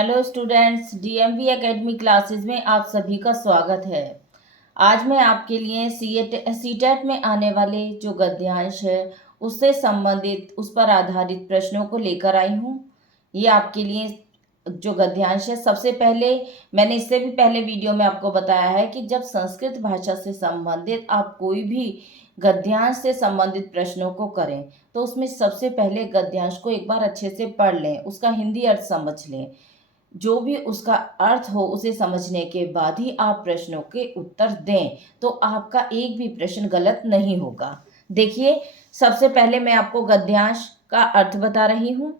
Hello students, DMV academy classes में आप सभी का स्वागत है। आज मैं आपके लिए सीटेट में आने वाले जो गद्यांश है उससे संबंधित उस पर आधारित प्रश्नों को लेकर आई हूँ। ये आपके लिए जो गद्यांश है, सबसे पहले मैंने इससे भी पहले वीडियो में आपको बताया है कि जब संस्कृत भाषा से संबंधित आप कोई भी गद्यांश से संबंधित प्रश्नों को करें तो उसमें सबसे पहले गद्यांश को एक बार अच्छे से पढ़ लें, उसका हिंदी अर्थ समझ लें, जो भी उसका अर्थ हो उसे समझने के बाद ही आप प्रश्नों के उत्तर दें, तो आपका एक भी प्रश्न गलत नहीं होगा। देखिए, सबसे पहले मैं आपको गद्यांश का अर्थ बता रही हूँ।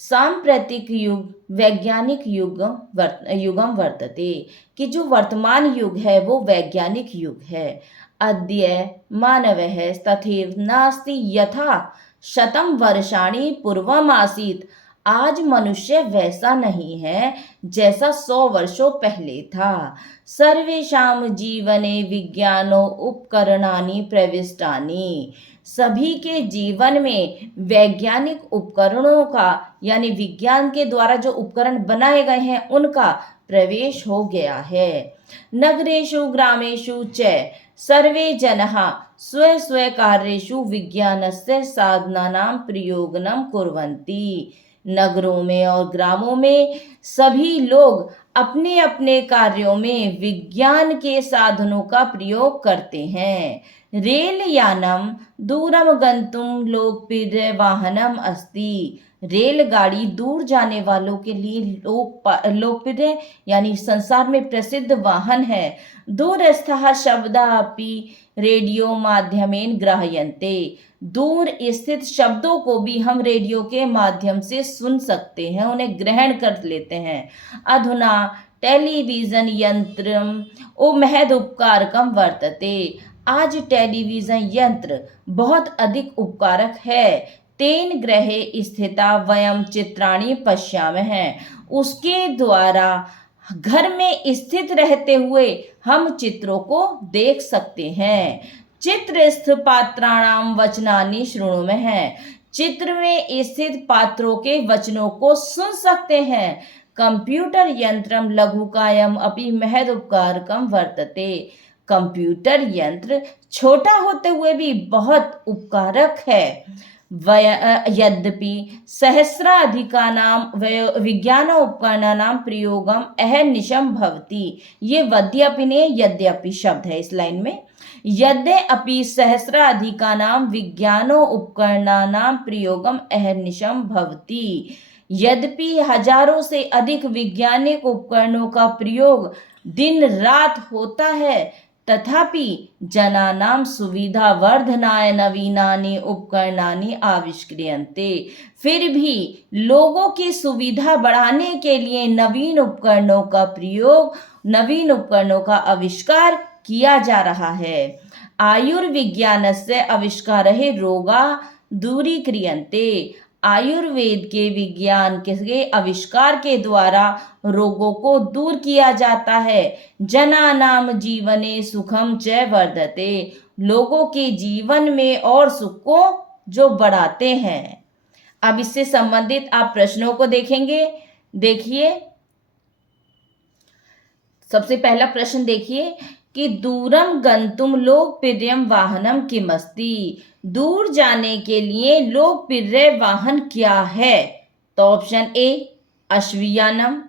सांप्रतिक युग वैज्ञानिक युगम वर्तते, कि जो वर्तमान युग है वो वैज्ञानिक युग है। अद्य मानवः तथैव नास्ति यथा शतं वर्षाणि पूर्वम आसीत्, आज मनुष्य वैसा नहीं है जैसा 100 वर्षों पहले था। सर्वेषां जीवने विज्ञानो उपकरणानि प्रविष्टानि, सभी के जीवन में वैज्ञानिक उपकरणों का यानी विज्ञान के द्वारा जो उपकरण बनाए गए हैं उनका प्रवेश हो गया है। नगरेषु ग्रामेषु च सर्वे जनः स्व स्व कार्येषु विज्ञानस्य साधनानां प्रयोगनं कुर्वन्ति, नगरों में और ग्रामों में सभी लोग अपने अपने कार्यों में विज्ञान के साधनों का प्रयोग करते हैं। रेल यानम दूरम गंतुम लोकप्रिय वाहनम अस्ति, रेलगाड़ी दूर जाने वालों के लिए लोकप्रिय यानी संसार में प्रसिद्ध वाहन है। दूरस्थः शब्दा अपि रेडियो माध्यमेन ग्राह्यन्ते, दूर स्थित शब्दों को भी हम रेडियो के माध्यम से सुन सकते हैं, उन्हें ग्रहण कर लेते हैं। अधुना टेलीविजन यंत्रम ओ महद उपकारकम वर्तते, आज टेलीविजन यंत्र बहुत अधिक उपकारक है। तेन ग्रहे स्थिता वयम चित्राणि पश्यामः, उसके द्वारा घर में स्थित रहते हुए हम चित्रों को देख सकते हैं। चित्रस्थ पात्राणाम वचनानि शृणुमः, चित्र में स्थित पात्रों के वचनों को सुन सकते हैं। कंप्यूटर यंत्रम लघुकायम अपि महद उपकारकम वर्तते, कंप्यूटर यंत्र छोटा होते हुए भी बहुत उपकारक है। यद्यपि सहस्राधिकानां विज्ञान उपकरणानां प्रयोगम अहर्निशम भवति, ये वद्यपि ने यद्यपि शब्द है इस लाइन में। यद्यपि सहस्राधिकानां विज्ञानो उपकरणानां प्रयोगम अहर्निशम भवति, यद्यपि हजारों से अधिक वैज्ञानिक उपकरणों का प्रयोग दिन रात होता है, तथापि जनानां सुविधा वर्धनाय नवीनानि उपकरणानि आविष्क्रियन्ते, फिर भी लोगों की सुविधा बढ़ाने के लिए नवीन उपकरणों का प्रयोग, नवीन उपकरणों का आविष्कार किया जा रहा है। आयुर्विज्ञानस्य आविष्कारः रोगा दूरीक्रियन्ते, आयुर्वेद के विज्ञान के आविष्कार के द्वारा रोगों को दूर किया जाता है। जनानाम जीवने सुखम च वर्धते, लोगों के जीवन में और सुख को जो बढ़ाते हैं। अब इससे संबंधित आप प्रश्नों को देखेंगे। देखिए, सबसे पहला प्रश्न देखिए कि दूरम गंतुम लोकप्रियम वाहनम किमस्ति, दूर जाने के लिए लोकप्रिय वाहन क्या है? तो ऑप्शन ए अश्वयानम,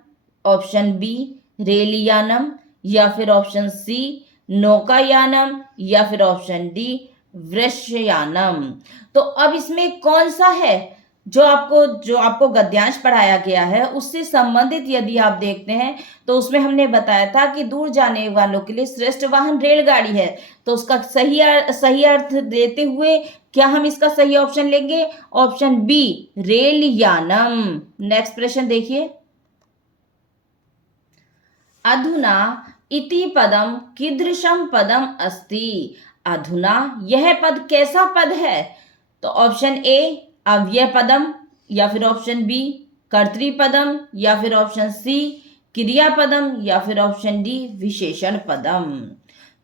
ऑप्शन बी रेलयानम, या फिर ऑप्शन सी नौकायानम, या फिर ऑप्शन डी वृषयानम। तो अब इसमें कौन सा है जो आपको गद्यांश पढ़ाया गया है उससे संबंधित यदि आप देखते हैं तो उसमें हमने बताया था कि दूर जाने वालों के लिए श्रेष्ठ वाहन रेलगाड़ी है। तो उसका सही अर्थ देते हुए क्या हम इसका सही ऑप्शन लेंगे? Option B रेलयानम। नेक्स्ट प्रश्न देखिए, अधुना इति पदम कीदृशम पदम अस्ति, अधुना यह पद कैसा पद है? तो ऑप्शन ए अव्यय पदम, या फिर ऑप्शन बी कर्तृपदम, या फिर ऑप्शन सी क्रियापदम, या फिर ऑप्शन डी विशेषण पदम।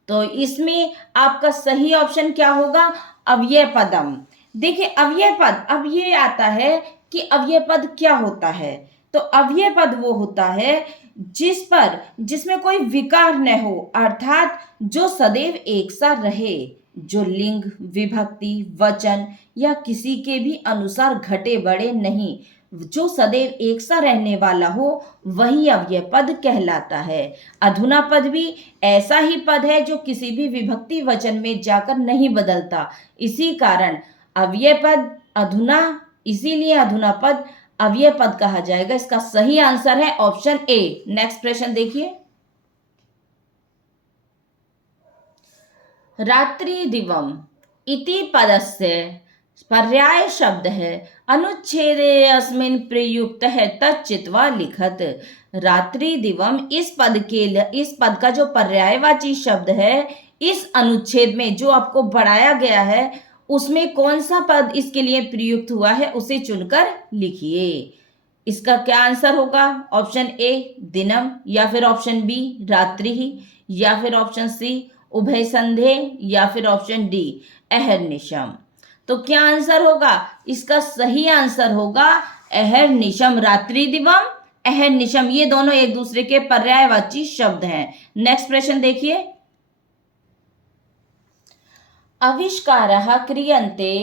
तो इसमें आपका सही ऑप्शन क्या होगा? अव्यय पदम। देखिए, अव्यय पद, अब ये आता है कि अव्यय पद क्या होता है। तो अव्यय पद वो होता है जिसमें कोई विकार न हो, अर्थात जो सदैव एक सा रहे, जो लिंग, विभक्ति, वचन या किसी के भी अनुसार घटे बढ़े नहीं, जो सदैव एक सा रहने वाला हो, वही अव्यय पद कहलाता है। अधुना पद भी ऐसा ही पद है जो किसी भी विभक्ति वचन में जाकर नहीं बदलता। इसी कारण अव्यय पद अधुना, इसीलिए अधुना पद अव्यय पद कहा जाएगा। इसका सही आंसर है ऑप्शन ए। नेक्स्ट प्रश्न देखिए। रात्रि दिवम इति पदस्य पर्याय शब्द है, अनुच्छेदे अस्मिन् प्रयुक्त है, तच्चित्वा लिखत। रात्रि दिवम इस पद का जो पर्यायवाची शब्द है, इस अनुच्छेद में जो आपको बढ़ाया गया है, उसमें कौन सा पद इसके लिए प्रयुक्त हुआ है, उसे चुनकर लिखिए। इसका क्या आंसर होगा? ऑप्शन ए दिनम, या फिर ऑप्शन बी रात्रि, या फिर ऑप्शन सी उभय संधे, या फिर ऑप्शन डी अहर्निशम। तो क्या आंसर होगा? इसका सही आंसर होगा अहर्निशम। रात्रि दिवम, अहर्निशम, ये दोनों एक दूसरे के पर्यायवाची शब्द हैं। नेक्स्ट प्रश्न देखिए। आविष्कारः क्रियन्ते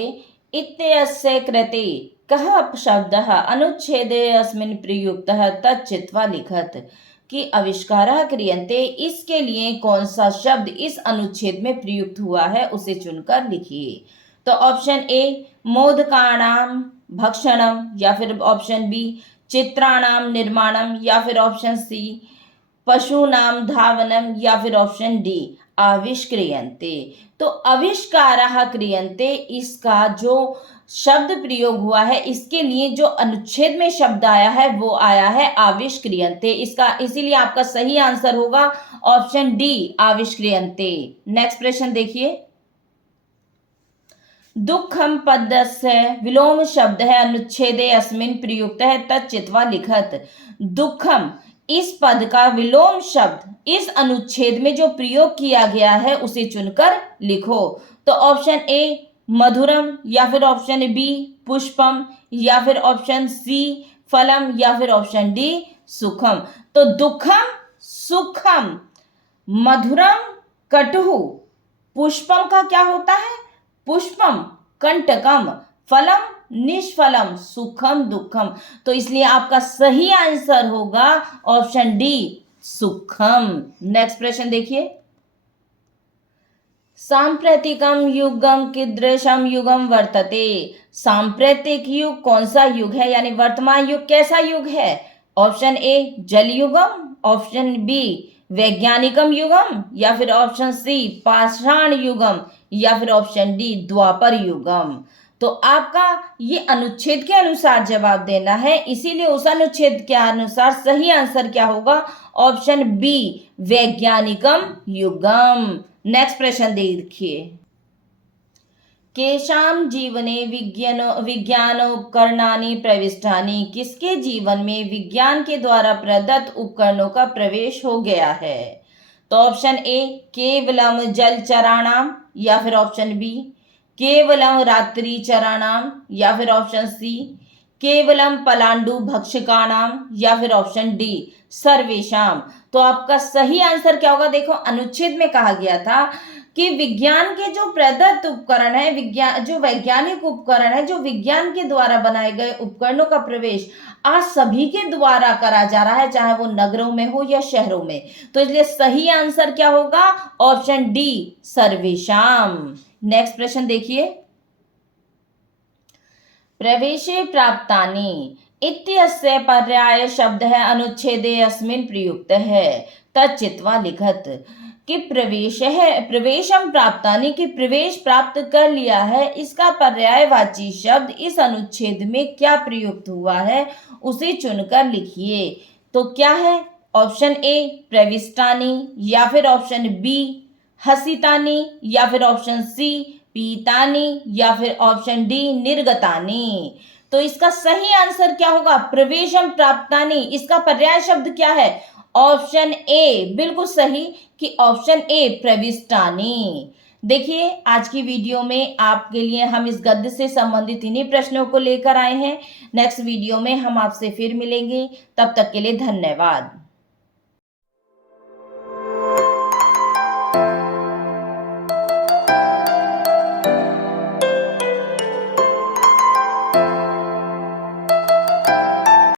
इत्यस्य कृते कः शब्दः अनुच्छेदे अस्मिन् प्रयुक्तः तच्चित्वा लिखत। कि आविष्कारः क्रियन्ते, इसके लिए कौन सा शब्द इस अनुच्छेद में प्रयुक्त हुआ है, उसे चुनकर लिखिए। तो ऑप्शन ए मोदकानाम भक्षणम, या फिर ऑप्शन बी चित्राणाम निर्माणम, या फिर ऑप्शन सी पशूनाम धावनम, या फिर ऑप्शन डी आविष्क्रियन्ते। तो आविष्कारः क्रियन्ते, इसका जो शब्द प्रयोग हुआ है, इसके लिए जो अनुच्छेद में शब्द आया है वो आया है आविष्क्रियन्ते। इसका इसीलिए आपका सही आंसर होगा ऑप्शन डी आविष्क्रियन्ते। नेक्स्ट प्रश्न देखिए। दुःखम पदस्य विलोम शब्द है, अनुच्छेदे अस्मिन् प्रयुक्त है, तच्चित्वा लिखत। दुःखम इस पद का विलोम शब्द इस अनुच्छेद में जो प्रयोग किया गया है, उसे चुनकर लिखो। तो ऑप्शन ए मधुरम, या फिर ऑप्शन बी पुष्पम, या फिर ऑप्शन सी फलम, या फिर ऑप्शन डी सुखम। तो दुखम सुखम, मधुरम कटु, पुष्पम का क्या होता है? पुष्पम कंटकम, फलम निष्फलम, सुखम दुखम। तो इसलिए आपका सही आंसर होगा ऑप्शन डी सुखम। नेक्स्ट प्रश्न देखिए। सांप्रतिकम युगम कीदृशम युगम वर्तते। सांप्रतिक युग कौन सा युग है, यानी वर्तमान युग कैसा युग है? ऑप्शन ए जल युगम, ऑप्शन बी वैज्ञानिकम युगम, या फिर ऑप्शन सी पाषाण युगम, या फिर ऑप्शन डी द्वापर युगम। तो आपका ये अनुच्छेद के अनुसार जवाब देना है, इसीलिए उस अनुच्छेद के अनुसार सही आंसर क्या होगा? ऑप्शन बी वैज्ञानिकम युगम। नेक्स्ट प्रश्न देखिए। केशाम जीवने विज्ञानोपकरणानि प्रविष्टानि, किसके जीवन में विज्ञान के द्वारा प्रदत्त उपकरणों का प्रवेश हो गया है? तो ऑप्शन ए केवलम जलचराणाम, या फिर ऑप्शन बी केवलम रात्रि चराणाम, या फिर ऑप्शन सी केवलम पलांडु भक्षकाणाम, या फिर ऑप्शन डी सर्वेशाम। तो आपका सही आंसर क्या होगा? देखो अनुच्छेद में कहा गया था कि विज्ञान के जो प्रदत्त उपकरण है, जो वैज्ञानिक उपकरण है, जो विज्ञान के द्वारा बनाए गए उपकरणों का प्रवेश आज सभी के द्वारा करा जा रहा है, चाहे वो नगरों में हो या शहरों में। तो इसलिए सही आंसर क्या होगा? Option D सर्वेशाम। नेक्स्ट प्रश्न देखिए। प्रवेशे प्राप्तानि इत्यस्य पर्याय शब्द है, अनुच्छेदे अस्मिन् प्रयुक्त है, तच्चित्वा लिखत। कि प्रवेशम प्राप्तानि, कि प्रवेश प्राप्त कर लिया है, इसका पर्यायवाची शब्द इस अनुच्छेद में क्या प्रयुक्त हुआ है, उसे चुनकर लिखिए। तो क्या है? ऑप्शन ए प्रविष्टानि, या फिर ऑप्शन बी हसितानि, या फिर ऑप्शन सी पीतानि, या फिर ऑप्शन डी निर्गतानि। तो इसका सही आंसर क्या होगा? प्रवेशम प्राप्तानि, इसका पर्याय शब्द क्या है? ऑप्शन ए बिल्कुल सही, कि ऑप्शन ए प्रविष्टानि। देखिए, आज की वीडियो में आपके लिए हम इस गद्य से संबंधित इन्हीं प्रश्नों को लेकर आए हैं। नेक्स्ट वीडियो में हम आपसे फिर मिलेंगे। तब तक के लिए धन्यवाद।